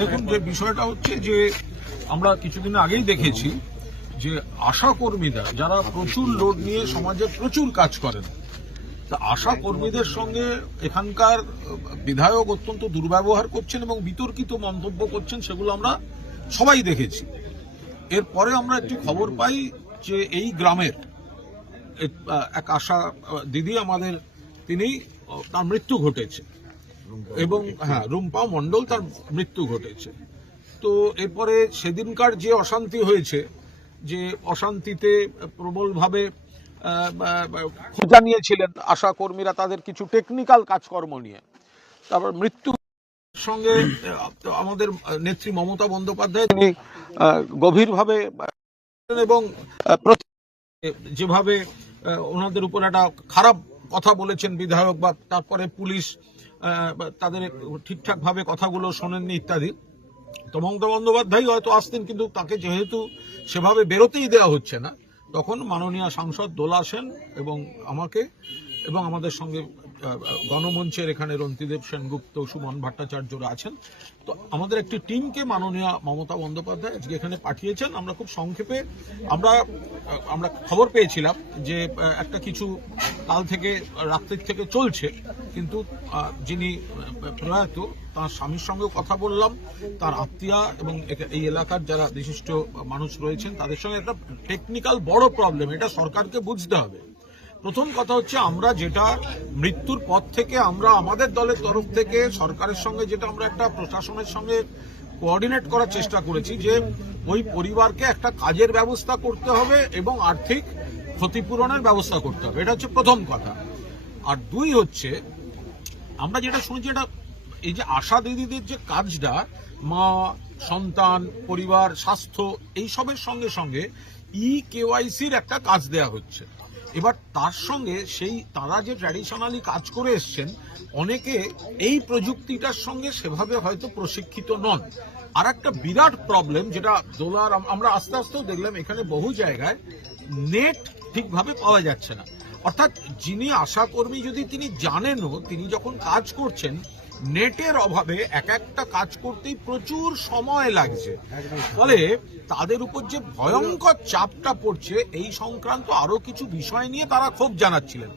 দেখুন, যে বিষয়টা হচ্ছে যে আমরা কিছুদিন আগেই দেখেছি যে আশা কর্মীরা যারা প্রচুর লোড নিয়ে সমাজে প্রচুর কাজ করেন, তা আশা কর্মীদের সঙ্গে এখানকার বিধায়ক অত্যন্ত দুর্ব্যবহার করছেন এবং বিতর্কিত মন্তব্য করছেন, সেগুলো আমরা সবাই দেখেছি। এরপরে আমরা একটি খবর পাই যে এই গ্রামের এক আশা দিদি আমাদের, তার মৃত্যু ঘটেছে এবং রুম্পা মণ্ডল, তার মৃত্যু ঘটেছে। তো এরপরে সেদিনকার যে অশান্তি হয়েছে, যে অশান্তিতে প্রবলভাবে খোঁজা নিয়েছিলেন আশা কর্মীরা তাদের কিছু টেকনিক্যাল কাজকর্ম নিয়ে, তারপর মৃত্যু সঙ্গে আমাদের নেত্রী মমতা বন্দ্যোপাধ্যায় তিনি গভীরভাবে এবং যেভাবে ওনাদের উপর একটা খারাপ কথা বলেছেন বিধায়ক, বা তারপরে পুলিশ তাদের ঠিকঠাক ভাবে কথাগুলো শোনেননি ইত্যাদি। তো মমতা বন্দ্যোপাধ্যায় হয়তো আসতেন, কিন্তু তাকে যেহেতু সেভাবে বেরোতেই দেওয়া হচ্ছে না, তখন মাননীয় সাংসদ দোলা সেন এবং আমাকে এবং আমাদের সঙ্গে গণমঞ্চের এখানে রন্তিদেব সেনগুপ্ত, সুমন ভট্টাচার্যরা আছেন, তো আমাদের একটি টিমকে মাননীয় মমতা বন্দ্যোপাধ্যায় আজকে এখানে পাঠিয়েছেন। আমরা খুব সংক্ষেপে আমরা খবর পেয়েছিলাম যে একটা কিছু কাল থেকে রাত্রির থেকে চলছে, কিন্তু যিনি প্রয়াত তার স্বামীর সঙ্গেও কথা বললাম, তার আত্মীয়া এবং এই এলাকার যারা বিশিষ্ট মানুষ রয়েছেন তাদের সঙ্গে একটা টেকনিক্যাল বড় প্রবলেম, এটা সরকারকে বুঝতে হবে। প্রথম কথা হচ্ছে, আমরা যেটা মৃত্যুর পর থেকে আমরা আমাদের দলের তরফ থেকে সরকারের সঙ্গে যেটা আমরা একটা প্রশাসনের সঙ্গে কোঅর্ডিনেট করার চেষ্টা করেছি, যে ওই পরিবারকে একটা কাজের ব্যবস্থা করতে হবে এবং আর্থিক ক্ষতিপূরণের ব্যবস্থা করতে হবে, এটা হচ্ছে প্রথম কথা। আর দুই হচ্ছে, আমরা যেটা শুনেছি, এটা এই যে আশা দিদিদের যে কাজটা, মা, সন্তান, পরিবার, স্বাস্থ্য, এইসবের সঙ্গে সঙ্গে কেওয়াইসির একটা কাজ দেয়া হচ্ছে। এবার তার সঙ্গে তারা যে ট্র্যাডিশনালি কাজ করে এসছেন, অনেকে এই প্রযুক্তিটার সঙ্গে সেভাবে হয়তো প্রশিক্ষিত নন। আর একটা বিরাট প্রবলেম যেটা দোলার আমরা আস্তে আস্তেও দেখলাম, এখানে বহু জায়গায় নেট ঠিকভাবে পাওয়া যাচ্ছে না। অর্থাৎ যিনি আশাকর্মী যদি তিনি জানেনও, তিনি যখন কাজ করছেন নেটের অভাবে একটা কাজ করতেই প্রচুর সময় লাগছে, ফলে তাদের উপর যে ভয়ঙ্কর চাপটা পড়ছে এই সংক্রান্ত আরো কিছু বিষয় নিয়ে তারা ক্ষোভ জানাচ্ছিলেন।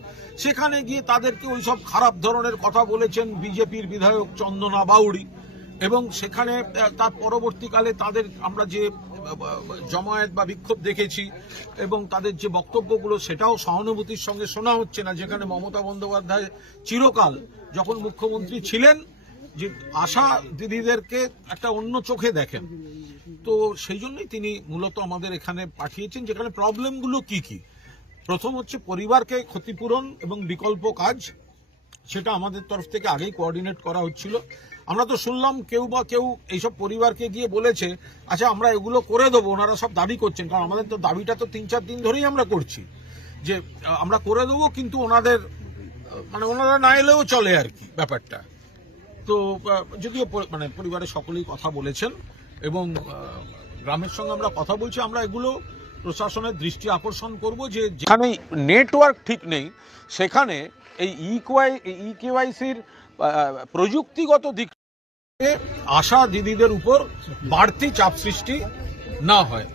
সেখানে গিয়ে তাদেরকে ওইসব খারাপ ধরনের কথা বলেছেন বিজেপির বিধায়ক চন্দনা বাউড়ি, এবং সেখানে তার পরবর্তীকালে তাদের আমরা যে জমায়েত বা বিক্ষোভ দেখেছি এবং তাদের যে বক্তব্যগুলো, সেটাও সহানুভূতির সঙ্গে শোনা হচ্ছে না, যেখানে মমতা বন্দ্যোপাধ্যায় চিরকাল যখন মুখ্যমন্ত্রী ছিলেন যে আশা দিদিদেরকে একটা অন্য চোখে দেখেন। তো সেই জন্যই তিনি মূলত আমাদের এখানে পাঠিয়েছেন, যেখানে প্রবলেমগুলো কি কি। প্রথম হচ্ছে পরিবারকে ক্ষতিপূরণ এবং বিকল্প কাজ, সেটা আমাদের তরফ থেকে আগেই কোঅর্ডিনেট করা হচ্ছিল। আমরা তো শুনলাম কেউ এইসব পরিবারকে গিয়ে বলেছে, আচ্ছা আমরা এগুলো করে দেবো, ওনারা সব দাবি করছেন, কারণ আমাদের তো দাবিটা তো 3-4 দিন ধরেই আমরা করছি যে আমরা করে দেবো, কিন্তু ওনারা না এলেও চলে আর কি ব্যাপারটা। তো যদিও পরিবারের সকলেই কথা বলেছেন এবং গ্রামের সঙ্গে আমরা কথা বলছি, আমরা এগুলো প্রশাসনের দৃষ্টি আকর্ষণ করব যে যেখানে নেটওয়ার্ক ঠিক নেই, সেখানে এই কেওয়াইসির প্রযুক্তিগত দিক আশা দিদিদের উপর বাড়তি চাপ সৃষ্টি না হয়।